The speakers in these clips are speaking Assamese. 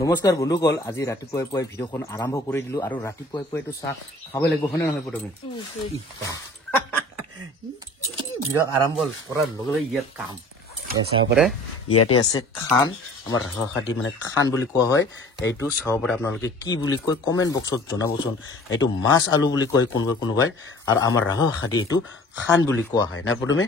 নমস্কাৰ বন্ধুসকল, আজি ৰাতিপুৱাই পুৱাই ভিডিঅ'খন আৰম্ভ কৰি দিলো আৰু ৰাতিপুৱাই পুৱাই তো চাহ খাব লাগিব, হয়নে নহয় প্ৰথমে? ভিডিঅ' আৰম্ভ কৰাৰ লগে লগে ইয়াত কাম চাব পাৰে। ইয়াতে আছে খান, আমাৰ ৰাভা খাতি মানে খান বুলি কোৱা হয়। এইটো চাব পাৰে আপোনালোকে কি বুলি কয় কমেণ্ট বক্সত জনাবচোন। এইটো মাছ আলু বুলি কয় কোনোবাই আৰু আমাৰ ৰাভা খাতি এইটো খান বুলি কোৱা হয় না। প্ৰথমে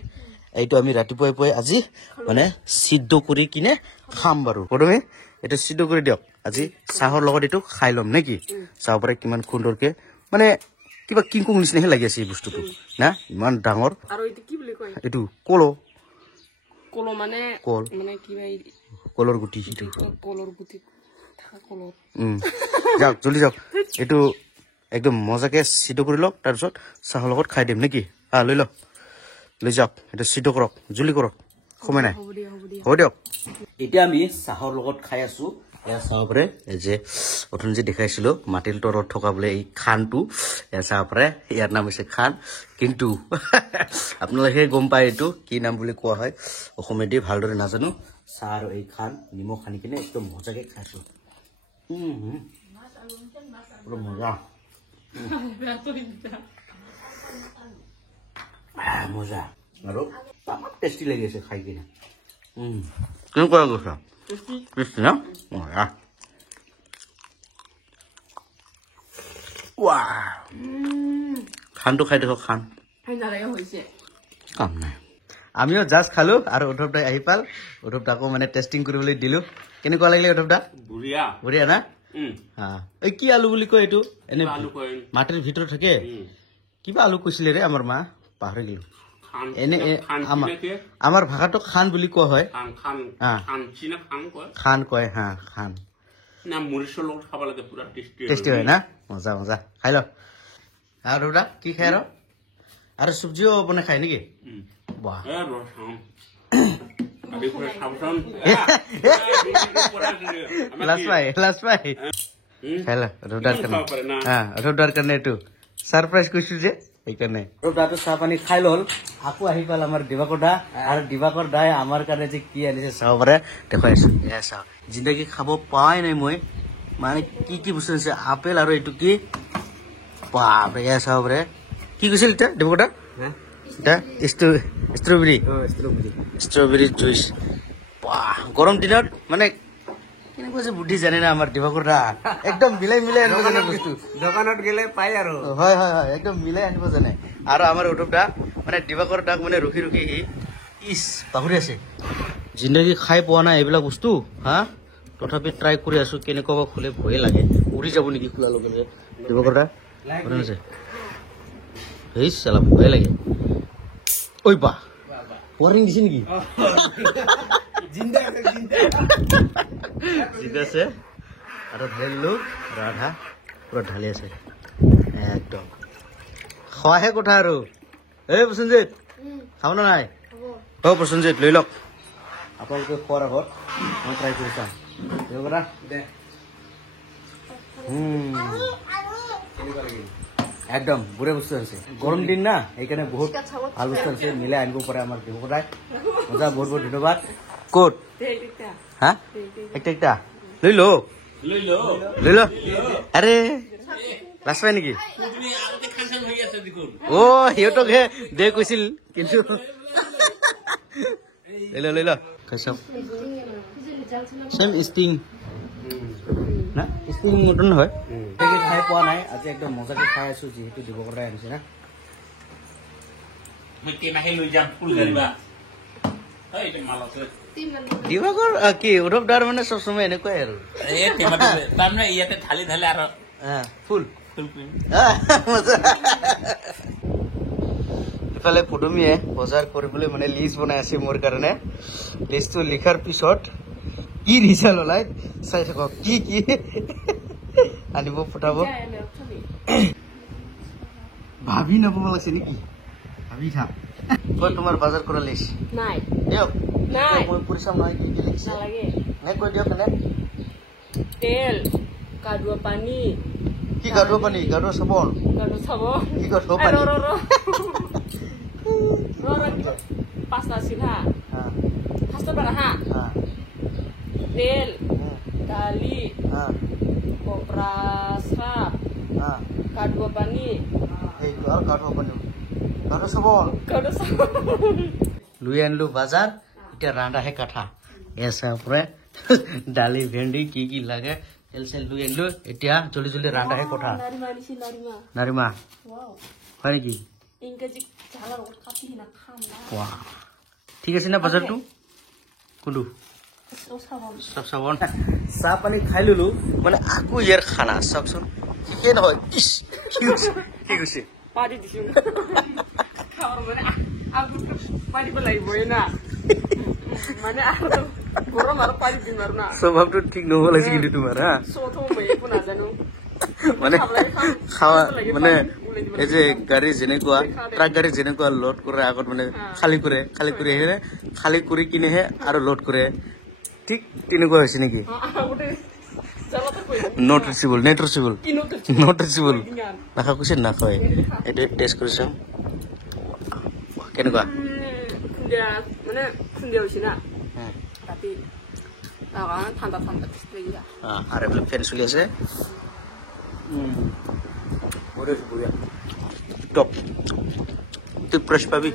এইটো আমি ৰাতিপুৱাই পুৱাই আজি মানে সিদ্ধ কৰি কিনে খাম বাৰু। প্ৰথমে এইটো সিদ্ধ কৰি দিয়ক, আজি চাহৰ লগত এইটো খাই ল'ম নেকি? চাব পাৰে কিমান সুন্দৰকে, মানে কিবা কিংকুং নিচিনাহে লাগি আছে এই বস্তুটো না, ইমান ডাঙৰ। এইটো কলো কল মানে কলৰ গুটি, যাওক জলদি যাওক। এইটো একদম মজাকে সিদ্ধ কৰি লওক, তাৰপিছত চাহৰ লগত খাই দিম নেকি? লৈ লওক, লৈ যাওক, এইটো সিদ্ধ কৰক, জলদি কৰক, সময় নাই, হ'ব দিয়ক। এতিয়া আমি চাহৰ লগত খাই আছো। এয়া চাব পাৰে, এই যে অথনি যে দেখাইছিলো মাটিৰ তলত থকা বোলে এই খানটো, এয়া চাব পাৰে, ইয়াৰ নাম হৈছে খান। কিন্তু আপোনালোকে গম পায় এইটো কি নাম বুলি কোৱা হয়, অসমীয়াতে ভালদৰে নাজানো। চাহ আৰু এই খান নিমখ সানি কিনে একদম মজাকে খাইছো, মজা মজা আৰু টেষ্টি লাগি আছে খাই কিনে। কেনেকুৱা কৈছা? টেষ্টি না? মজা। খানটো খাই দেখক, খান কাম নাই। আমিও জাষ্ট খালো আৰু উদ্ধৱ দাই আহি পাল। উদ্ধৱ দাকো মানে টেষ্টিং কৰিবলৈ দিলো। কেনেকুৱা লাগিলে উদ্ধৱ দা? বঢ়িয়া না? এই কি আলু বুলি কয় এইটো? এনে মাটিৰ ভিতৰত থাকে, কিবা আলু কৈছিলে ৰে আমাৰ মা, পাহৰি গলো। এনে আমাৰ ভাষাটো খান বুলি কোৱা হয়। খান কয়, হা খান টেষ্টি হয় না? মজা মজা, খাই ল। আৰু দাদা কি খাই আৰু চব্জিও বনাই খাই নেকি? বাহ, লাজ পাই খাই ল। ৰ'দাৰ কাৰণে এইটো ছাৰপ্ৰাইজ কৰিছো যে, সেইকাৰণে ৰ'দাটো চাহ পানী খাই ল'ল। আকৌ আহি পাল আমাৰ দিবাকৰ দা, আৰু দিবাকৰ দাই আমাৰ কাৰণে যে কি আনিছে চাব পাৰে, দেখুৱাইছো। এয়া চাহ জিন্দগী খাব পোৱাই নাই মই, মানে কি কি বস্তু আনিছে। আপেল আৰু এইটো কি বাপৰে, এয়া চাব পাৰে। কি কৈছিল এতিয়া দিবাকৰ দা? Strawberry juice. গৰম দিনত মানে কেনেকুৱা যে বুদ্ধি জানে না আমাৰ দিবাকৰ দা, একদম মিলাই আনিব জানে বস্তু। দোকানত গেলে পাই আৰু হয় হয় হয়, একদম মিলাই আনিব জানে। আৰু আমাৰ উদ্ধৱ দা মানে দিবাকৰ দাক মানে ৰখি ৰখি সি পাহৰি আছে। জিন্দগী খাই পোৱা নাই এইবিলাক বস্তু, হা তথাপি ট্ৰাই কৰি আছো। কেনেকুৱা বা খোলে, ভয়ে লাগে, উৰি যাব নেকি খোলাৰ লগে লগে। দিবাকৰ দা আছে, সেই চালা ভয়ে লাগে। ঐ বাহ, ৱাৰিং দিছে নেকি? জিন্দা আছে আৰু ঢালিলো, আধা পুৰা ঢালি আছে একদম। খোৱাহে কথা আৰু। এই প্ৰসেনজিৎ খাব না নাই? প্ৰসেনজিৎ লৈ লওক, আপোনালোকে খোৱাৰ আগত মই ট্ৰাই কৰি চাম। একদম বঢ়িয়া বস্তু আছে, গৰম দিন না, সেইকাৰণে বহুত ভাল বস্তু আছে, মিলাই আনিব পাৰে আমাৰ দিবকৰাই। মজা, বহুত বহুত ধন্যবাদ। ক'ত হা একটা লৈ ল, আৰে লাজ পাই নেকি? সিহঁতকহে দে কৈছিল, কিন্তু লৈ ল খাই চাওক। চেম ষ্টিং না, ষ্টিং মটন হয়। খাই পোৱা নাই, আজি একদম মজাকে খাই আছো, যিহেতু দিবকৰাই আনিছে না। দিবাকৰ কি উদ্ধৱ দাৰ মানে চব সময় এনেকুৱাই আৰু ইয়াতে ঢালি আৰু ফুল ইফালে পদুমীয়ে বজাৰ কৰিবলৈ মানে লিষ্ট বনাই আছে মোৰ কাৰণে। লিষ্টটো লিখাৰ পিছত কি ৰিজাল্ট ওলাই চাই থাকক, কি কি আনিব পঠাব। ভাবি নাপাব লাগছে নেকি? ভাবি থাক, তোমাৰ বজাৰ কৰা লিষ্ট নাই দিয়ক, মই কৰি চাম নহয় কি কি লিখিছে। কৈ দিয়ক এনে। তেল, গাডুৱা পানী, কি গাডুৱা পানী? গাডুৱা চাবোন, কি গাডুৱা পানী? পাঁচটা আছিল হা, ফাৰ্ষ্টৰ পৰা হা তেল দালি কপৰা চাহ কাঠুৱা পানী লৈ আনিলো বাজাৰ এতিয়া ৰান্ধাহে কাঠা এচাৰ পৰা দালি ভেন্দি কি কি লাগে তেল চেল লৈ আনিলো এতিয়া জলদি জলদি ৰান্ধাহে কথা নাৰিমা হয় নেকি ঠিক আছে না বাজাৰটো কোনটো চব চাবন চাহ পানী খাই ললো মানে আকৌ ইয়াৰ খানা চাওকচোন ঠিকেই নহয় ইছ কি কৈছে পাৰি দিছো মানে আগত পাৰিব লাগিবই না মানে গৰম আৰু পাৰি দিম আৰু না স্বভাৱটো ঠিক নহ'ব লাগিছে কিন্তু তোমাৰ হা একো নাজানো মানে খাৱা মানে এই যে গাড়ী যেনেকুৱা ট্ৰাক গাড়ী যেনেকুৱা লোড কৰে আগত মানে খালী কৰি আহে খালী কৰি কিনেহে আৰু লোড কৰে ঠিক তেনেকুৱা হৈছে নেকি নট ৰিচিবল নাখা কৈছে নাখায় এইটো টেষ্ট কৰি চাম কেনেকুৱা মানে খুন্দিয়া হৈছে না ৰাতি ঠাণ্ডা ঠাণ্ডা আৰু এইফালে ফেন চলি আছে বঢ়িয়া টপ তুই ফ্ৰেছ পাবি